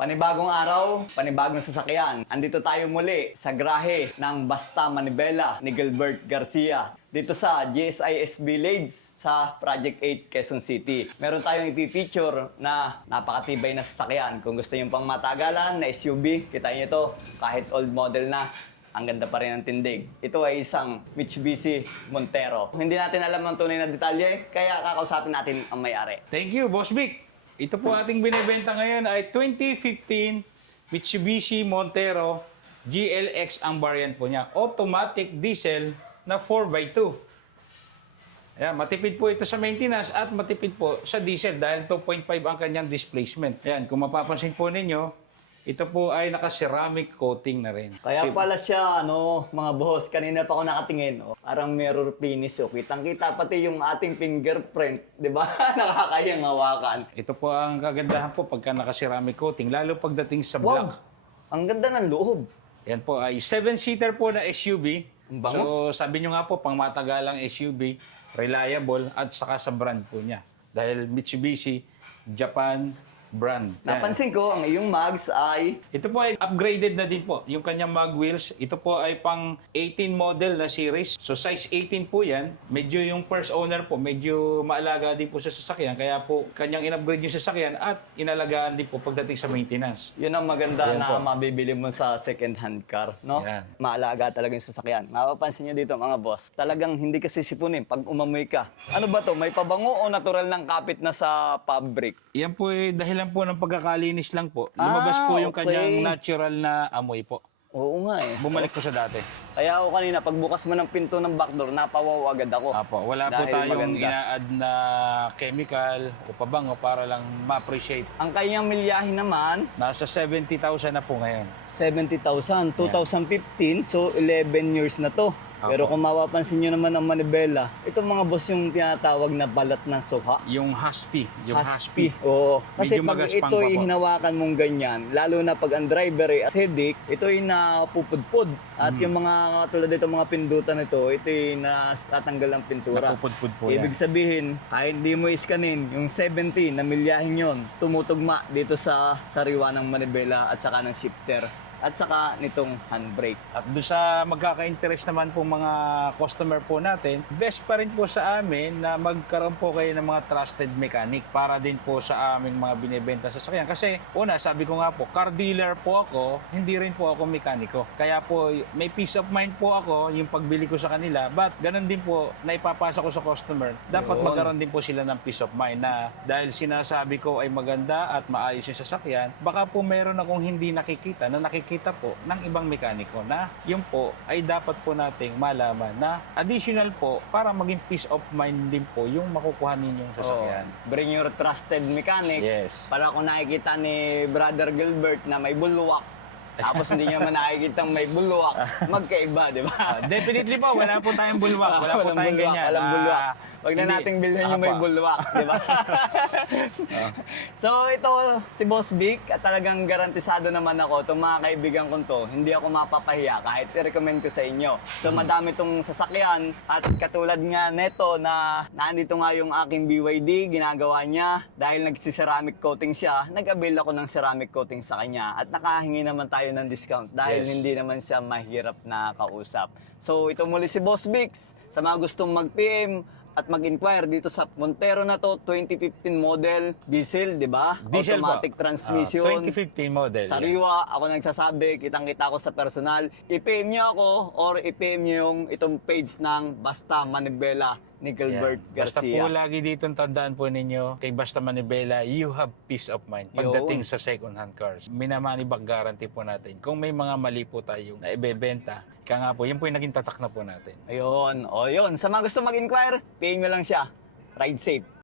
Panibagong araw, panibagong sasakyan. Andito tayo muli sa grahe ng Basta Manibela ni Gilbert Garcia dito sa GSIS Village sa Project 8 Quezon City. Meron tayong ipipicture na napakatibay na sasakyan. Kung gusto nyo pang matagalan na SUV, kita nyo ito kahit old model na. Ang ganda pa rin ng tindig. Ito ay isang Mitsubishi Montero. Hindi natin alam ang tunay na detalye, kaya kakausapin natin ang may-ari. Thank you, Boss Vic. Ito po ating binibenta ngayon ay 2015 Mitsubishi Montero GLX ang variant po niya. Automatic diesel na 4x2. Ayan, matipid po ito sa maintenance at matipid po sa diesel dahil 2.5 ang kanyang displacement. Ayan, kung mapapansin po ninyo, ito po ay naka-ceramic coating na rin. Kaya pala siya, mga boss, kanina pa ako nakatingin, parang mirror finish, kitang-kita pati yung ating fingerprint, di ba? Nakakayang hawakan. Ito po ang kagandahan po pagka naka-ceramic coating, lalo pagdating sa black. Ang ganda ng loob. Yan po ay 7-seater po na SUV. Ang bango. So sabi nyo nga po, pang matagalang SUV, reliable at saka sa brand po niya. Dahil Mitsubishi, Japan brand. Yan. Napansin ko, ang iyong mags ay Ito po ay upgraded na din po. Yung kanyang mag wheels, ito po ay pang 18 model na series. So size 18 po yan. Medyo yung first owner po, medyo maalaga din po sa sasakyan. Kaya po kanyang in-upgrade yung sasakyan at inalagaan din po pagdating sa maintenance. yun ang maganda Ayan na po. mabibili mo sa second-hand car, no? Yan. Maalaga talaga yung sasakyan. Mapapansin nyo dito, mga boss, talagang hindi kasi sipunin pag umamoy ka. Ano ba to? May pabango o natural ng kapit na sa fabric? Yan po ay dahilan po ng pagkakalinis lang po. Lumabas po yung okay. kanyang natural na amoy po. Oo nga eh. Bumalik po sa dati. Kaya ako kanina, pagbukas mo ng pinto ng backdoor, napawaw agad ako. Apo, wala po Dahil tayong maganda. ina-add na chemical o pabango para lang ma-appreciate. Ang kanyang milyahe naman, Nasa 70,000 na po ngayon. 70,000. 2015, so 11 years na to. Pero Apo. kung mapapansin nyo naman ang manibela, itong mga boss yung tinatawag na balat ng suha. Yung husky. Yung husky. Oo. Kasi Medyo pag magaspang ito pa ay po. hinawakan mong ganyan, lalo na pag ang driver ay acidic, ito ay napupudpud. At yung mga tulad dito mga pindutan nito, ito ay natatanggal ng pintura. Napupudpud po Ibig yan. sabihin, kahit di mo iskanin, yung 70 na milyahin yon tumutugma dito sa sariwa ng manibela at saka ng shifter. At saka nitong handbrake. At doon sa magkaka-interest naman po mga customer po natin, best pa rin po sa amin na magkaroon po kayo ng mga trusted mechanic para din po sa aming mga binibenta sa sasakyan. Kasi una, sabi ko nga po, car dealer po ako, hindi rin po ako mekaniko. Kaya po, may peace of mind po ako yung pagbili ko sa kanila. But ganun din po, na ipapasa ko sa customer, dapat Yun. magkaroon din po sila ng peace of mind na dahil sinasabi ko ay maganda at maayos yung sasakyan, baka po meron akong hindi nakikita na nakikita po ng ibang mekaniko na yun po ay dapat po nating malaman na additional po para maging peace of mind din po yung makukuha ninyong sasakyan. Bring your trusted mechanic. Yes. Para kung nakikita ni Brother Gilbert na may bulwak, tapos hindi niya man nakikita may bulwak, magkaiba, di ba? Definitely po, wala po tayong bulwak. Wala po Walang tayong bulwak, ganyan. walang bulwak. Huwag na Hindi. nating bilhin yung may Apa. bulwak, di ba? So ito, si Boss Vic, at talagang garantisado naman ako, itong mga kaibigan ko to, hindi ako mapapahiya kahit i-recommend ko sa inyo. So madami itong sasakyan at katulad nga neto na nandito nga yung aking BYD, ginagawa niya dahil nagsiceramic coating siya, nag-avail ako ng ceramic coating sa kanya at nakahingi naman tayo ng discount dahil Yes. hindi naman siya mahirap na kausap. So ito muli si Boss Vic, sa mga gustong mag-PM at mag-inquire dito sa Montero na to, 2015 model, diesel, di ba? Diesel po. Automatic transmission. 2015 model. Sariwa, ako nagsasabi, kitang-kita ko sa personal. I-PM niyo ako or i-PM niyo yung itong page ng Basta Manibela ni Gilbert Yan. Basta Garcia. po lagi dito tandaan po ninyo, kay Basta Manibela, you have peace of mind pagdating sa second-hand cars. Minamani back guarantee po natin. Kung may mga mali po tayong na ibebenta, kaya nga po, yun po yung naging tatak na po natin. Ayun, o yun. Sa mga gusto mag-inquire, PM nyo lang siya. Ride safe.